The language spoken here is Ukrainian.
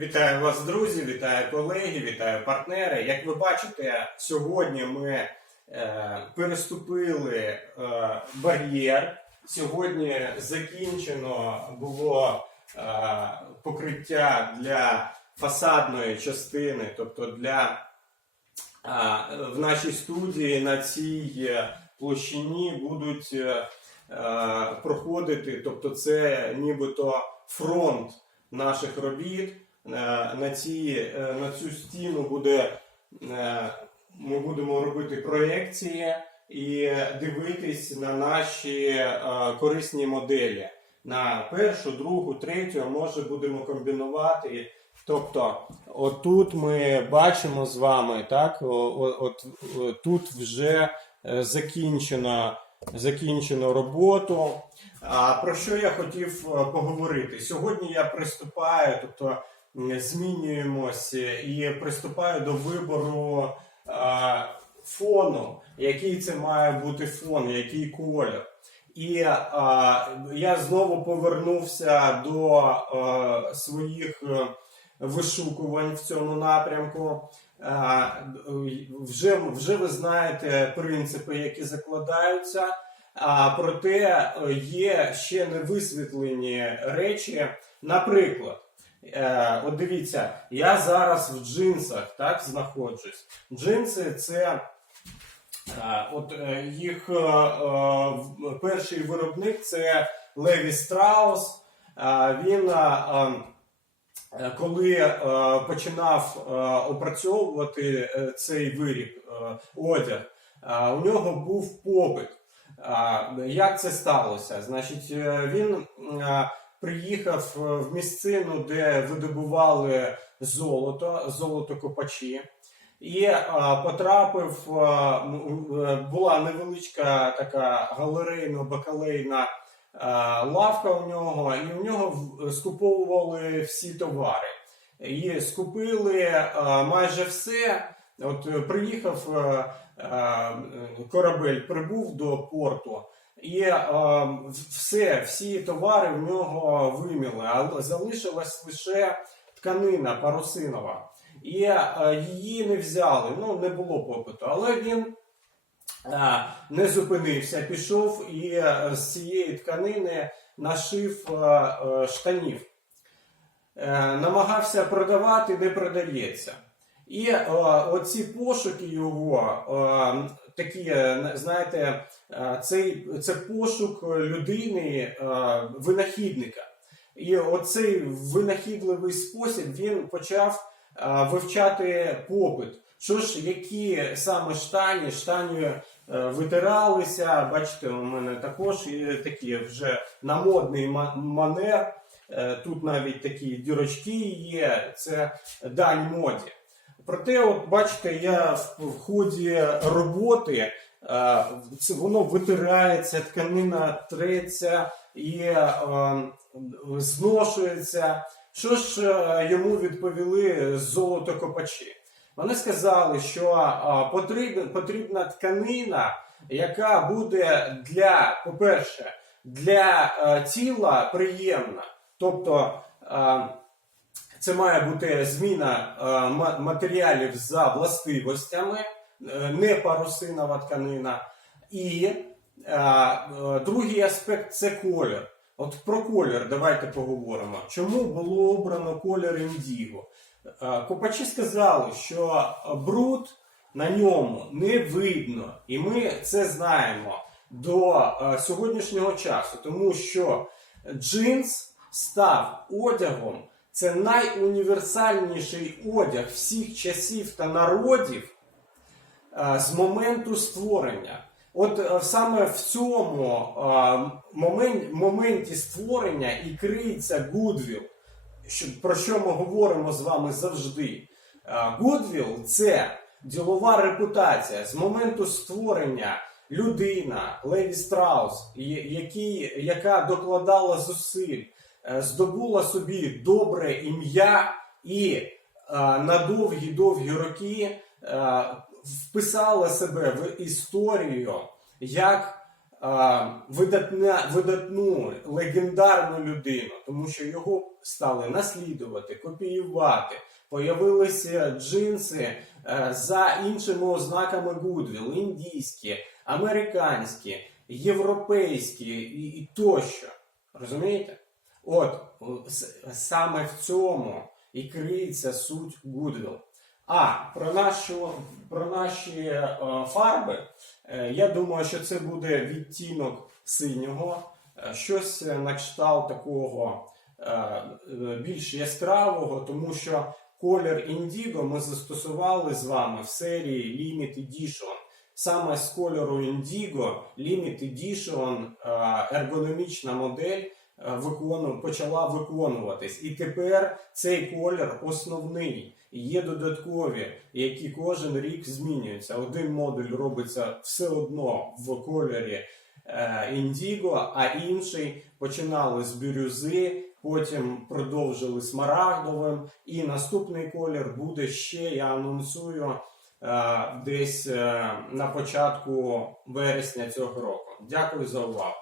Вітаю вас, друзі, вітаю колеги, вітаю партнери. Як ви бачите, сьогодні ми е, переступили е, бар'єр. Сьогодні закінчено було е, покриття для фасадної частини, тобто для а, в нашій студії на цій е, площині будуть е, е, проходити, тобто це нібито фронт наших робіт. Е, На, ці, е, на цю стіну буде, е, ми будемо робити проекції і дивитись на наші корисні моделі. На першу, другу, третю, може будемо комбінувати. Тобто, отут ми бачимо з вами, так, о- о- от, тут вже закінчено, закінчено роботу. А про що я хотів поговорити? Сьогодні я приступаю, тобто змінюємось і приступаю до вибору фону, який це має бути фон, який колір. І е, я знову повернувся до е, своїх е, вишукувань в цьому напрямку. Е, вже, вже ви знаєте принципи, які закладаються. А проте е, є ще не висвітлені речі. Наприклад, е, от дивіться, я зараз в джинсах так знаходжусь. Джинси це е, от е, їх е, перший виробник це Леві Страус. Він коли починав опрацьовувати цей виріб, одяг, у нього був попит. Як це сталося? Значить, він приїхав е, в місцину, де видобували золото, золотокопачі, і е, потрапив. е, Була невеличка така галерейно-бакалейна е, лавка у нього, і у нього скуповували всі товари. І скупили майже все. От приїхав корабель, прибув до порту, і е, все, всі товари в нього виміли, а залишилась лише тканина парусинова. І е, її не взяли, ну не було попиту. Але він е, не зупинився, пішов і е, з цієї тканини нашив е, е, штанів. Е, намагався продавати, не продається. І е, оці пошуки його, е, такі, е, знаєте, е, цей, це пошук людини, е, винахідника. І оцей винахідливий спосіб він почав вивчати попит. Що ж, які саме штані, штані витиралися. Бачите, у мене також є такі вже на модний манер. Тут навіть такі дірочки є, це дань моді. Проте, от бачите, я в, ході роботи е, це воно витирається, тканина треться і е, зношується. Що ж е, йому відповіли золотокопачі? Вони сказали, що е, потрібна, потрібна тканина, яка буде для, по-перше, для е, тіла приємна. Тобто е, це має бути зміна е, матеріалів за властивостями, е, не парусинова тканина. І е, другий аспект це колір. От про колір давайте поговоримо. Чому було обрано колір індіго? Копачі сказали, що бруд на ньому не видно, і ми це знаємо до сьогоднішнього часу, тому що джинс став одягом. Це найуніверсальніший одяг всіх часів та народів е, з моменту створення. От е, саме в цьому е, момен- моменті створення і криється Гудвіл, про що ми говоримо з вами завжди. Гудвіл це ділова репутація з моменту створення людина Леві Страус, я- який, яка докладала зусиль, здобула собі добре ім'я і е, на довгі-довгі роки е, вписала себе в історію як видатна, видатну легендарну людину, тому що його стали наслідувати, копіювати. Появилися джинси е, за іншими ознаками Goodwill, індійські, американські, європейські і тощо. Розумієте? От саме в цьому і криється суть Goodwill. А про нашу про наші е, фарби, е, я думаю, що це буде відтінок синього, е, щось на кшталт такого е, е, більш яскравого, тому що колір індіго ми застосували з вами в серії Limit Edition. Саме з кольору Indigo Limit Edition е, ергономічна модель викону- почала виконуватись. І тепер цей колір основний. Є додаткові, які кожен рік змінюються. Один модуль робиться все одно в кольорі е, індіго, а інший починали з бірюзи, потім продовжили смарагдовим. І наступний колір буде ще, я анонсую, е, десь е, на початку вересня цього року. Дякую за увагу.